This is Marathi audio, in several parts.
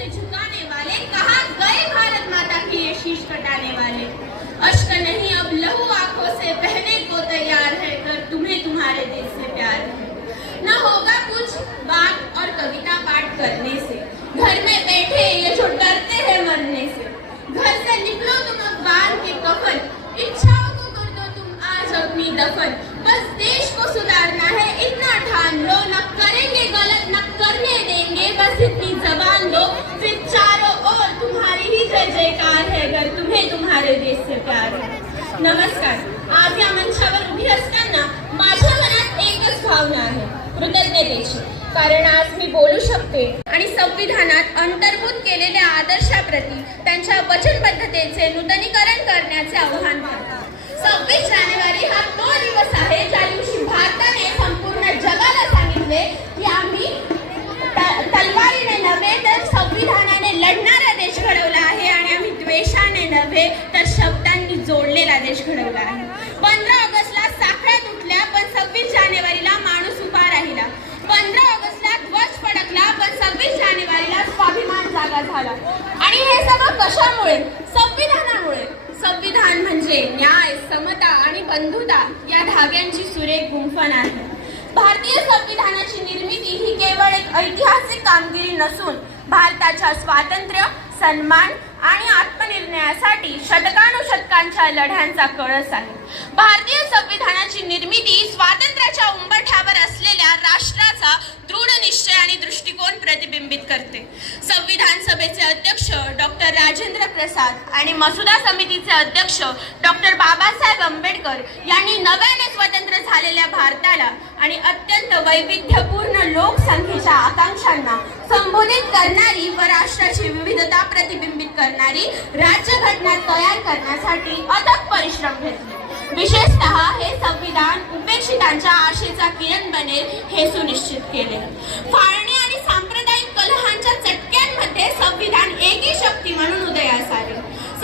झुकाने वाले, कहाँ गए भारत माता की ये शीश कटाने वाले। अश्क नहीं अब लहू आंखों से बहने को तैयार है, कर तुम्हें तुम्हारे देश से प्यार है। न होगा कुछ बात और कविता पाठ करने से, घर में बैठे ये जो डरते हैं मरने से। घर से निकलो तुम अब बांध के कफन, इच्छाओं को कर दो तुम आज अपनी दफन। बस देश को सुधारना है इतना ठान लो, न करेंगे गलत न करने देंगे, बस इतनी जबान दो, फिर चारों ओर तुम्हारी ही जय जयकार है, अगर तुम्हें तुम्हारे देश से प्यार है। नमस्कार, आज या मंचावर उभी असताना माझ्या मनात एकच भावना आहे, कृतज्ञतेची। कारण आज मी बोलू शकते आणि संविधानात अंतर्भूत केलेल्या आदर्शाप्रती त्यांच्या वचनबद्धतेचे नूतनीकरण करण्याचे आवाहन करते। 26 जानेवारी हा तो दिवस आहे ज्या दिवशी भारताने संपूर्ण जगाला सांगितले की आम्ही तलवारीने नव्हे तर संविधानाने लढणारा देश घडवला आहे आणि आम्ही द्वेषाने नव्हे तर शब्दांनी जोडलेला देश घडवला आहे। 15 ऑगस्टला साखळ्या तुटल्या पण 26 जानेवारीला माणूस उभा राहिला। 15 ऑगस्टला ध्वज फडकला पण 26 जानेवारीला स्वाभिमान जागा झाला। आणि हे सगळं कशामुळे? संविधानामुळे। संविधान म्हणजे न्याय, समता आणि बंधुता या धाग्यांची सुरेख गुंफण आहे। भारतीय संविधानाची निर्मिती ही केवळ एक ऐतिहासिक कामगिरी नसून भारताच्या स्वातंत्र्य, सन्मान आणि आत्मनिर्णयासाठी शतकानुशतकांच्या लढ्यांचा कळस आहे। भारतीय संविधानाची निर्मिती स्वातंत्र्याच्या उंबरठ्यावर असलेल्या राष्ट्राचा दृढ निश्चय आणि दृष्टिकोन प्रतिबिंबित करते। संविधान सभेचे अध्यक्ष डॉक्टर राजेंद्र प्रसाद आणि मसुदा समितीचे अध्यक्ष डॉक्टर बाबासाहेब आंबेडकर यांनी नव्याने स्वतंत्र झालेल्या भारताला आणि अत्यंत वैविध्यपूर्ण लोकसंख्येच्या आकांक्षांना संबोधित करणारी व राष्ट्राची विविधता प्रतिबिंबित करणारी राज्यघटना तयार करण्यासाठी अथक परिश्रम घेतले। विशेषतः हे संविधान उपेक्षितांच्या आशेचा किरण बनेल हे सुनिश्चित केले। फाळणी आणि सांप्रदायिक कलहांच्या चटक्यांमध्ये संविधान एकी शक्ती म्हणून उदयास आले।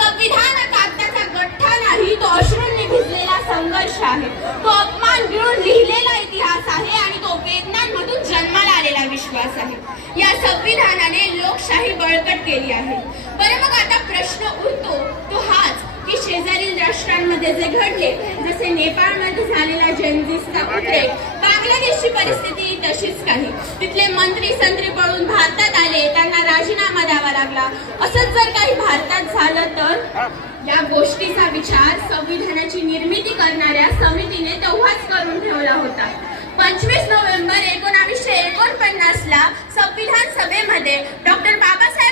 संविधान हा कागदाचा गठ्ठा नाही, तो अश्रूंनी भिजलेला संघर्ष आहे, तो अपमान गिळून लिहिलेला इतिहास आहे आणि तो वेदनांमधून जन्माला आलेला विश्वास आहे। या संविधानाने लोकशाही बळकट केली आहे। बरं मग आता प्रश्न उरतो तो हाच की शेजारील राष्ट्रांमध्ये जे घडले, जसे नेपाळमध्ये झालेला जनजीसचा उद्रेक, बांगलादेशची परिस्थिती तशीच काही। तिथले मंत्री संत्री पळून भारतात आले, त्यांना राजीनामा द्यावा लागला। असंच जर काही भारतात झालं तर या गोष्टीचा विचार संविधानाची निर्मिती करणाऱ्या समितीने तेव्हाच करून ठेवला होता। 25 नोव्हेंबर 1949 ला संविधान सभेमध्ये डॉक्टर बाबासाहेब